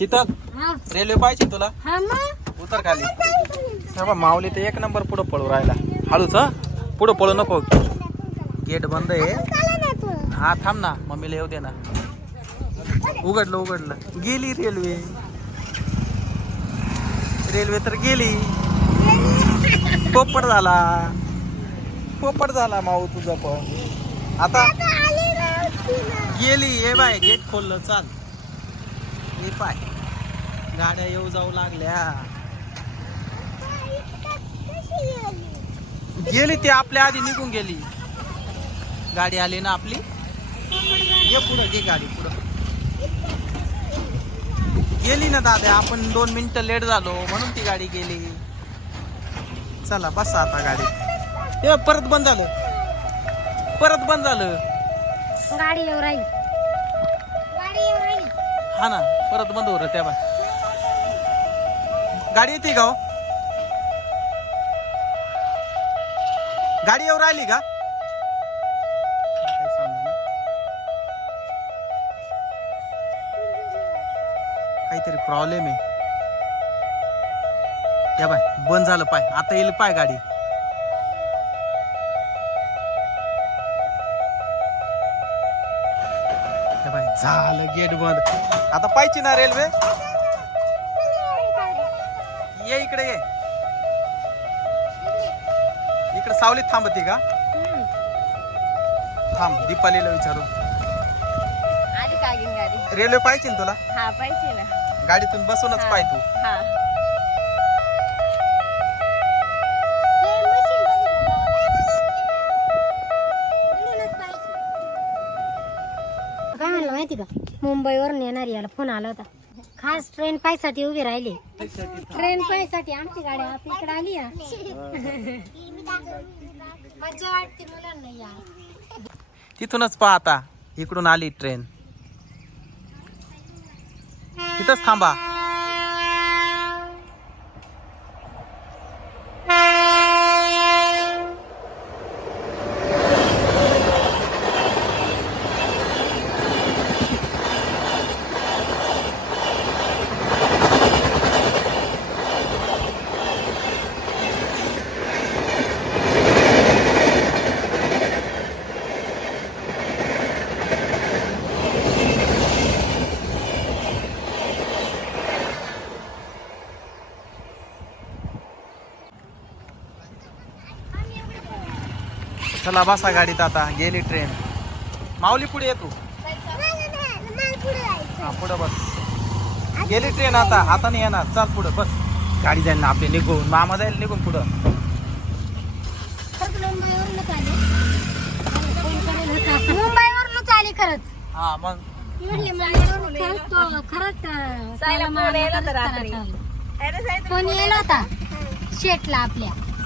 शीतल हा. रेल्वे पाहिजे तुला? हा मग उतर खाली. हा बा, माऊली तर एक नंबर पुढं पळू राहिला. हळूच हं? पुढं पळू नको. गेट बंद आहे. हा थांब ना. मम्मीला येऊ दे ना. उघडलं उघडलं. गेली रेल्वे. रेल्वे तर गेली. पोपट झाला. पोपट झाला माऊ तुझा पण. आता गेली. हे बाय गेट खोललं. चाल. हे पाय गाड्या येऊ जाऊ लागल्या. गेली ती आपल्या आधी निघून गेली. गाडी आली ना आपली? ये पुढं घे गाडी पुढं. गेली ना दादा आपण दोन मिनिटं लेट झालो म्हणून ती गाडी गेली. चला बसा आता गाडी. हे परत बंद झालं. परत बंद झालं. गाडी येऊ राहील. गाडी येऊ राहिली हा ना परत बंद होत त्या बाय गाडी येते का हो? गाडी येऊ राहिली का? काहीतरी प्रॉब्लेम आहे. या बाय बंद झालं पाय. आता येईल पाय गाडी. बाय झालं गेट बंद. आता पाहिजे ना रेल्वे ये इकडे ये. इकडे सावलीत थांबती का. थांब दीपालीला विचारू. आली का अगीन गाडी? रेल्वे पाहिजे ना तुला? हा पाहिजे ना. गाडीतून बसूनच पाय तू. हा. माहिती का? मुंबईवरून येणार याला फोन आला होता. खास ट्रेन पायसाठी उभी राहिली. ट्रेन पायसाठी आमची गाडी इकडे आली या. मजा वाटते मुलांना या. तिथूनच पहा आता. इकडून आली ट्रेन तिथंच थांबा. चला बसा गाडीत आता गेली ट्रेन. माऊली पुढे ये तू. हा पुढे बस. गेली ट्रेन आता. आता नाही येणार. चल पुढे बस. गाडी जाईल ना आपली निघून. मामा जाईल निघून पुढं. मुंबईवरूनच आली खरंच. हा मग. खरंच येला होता शेटला आपल्या.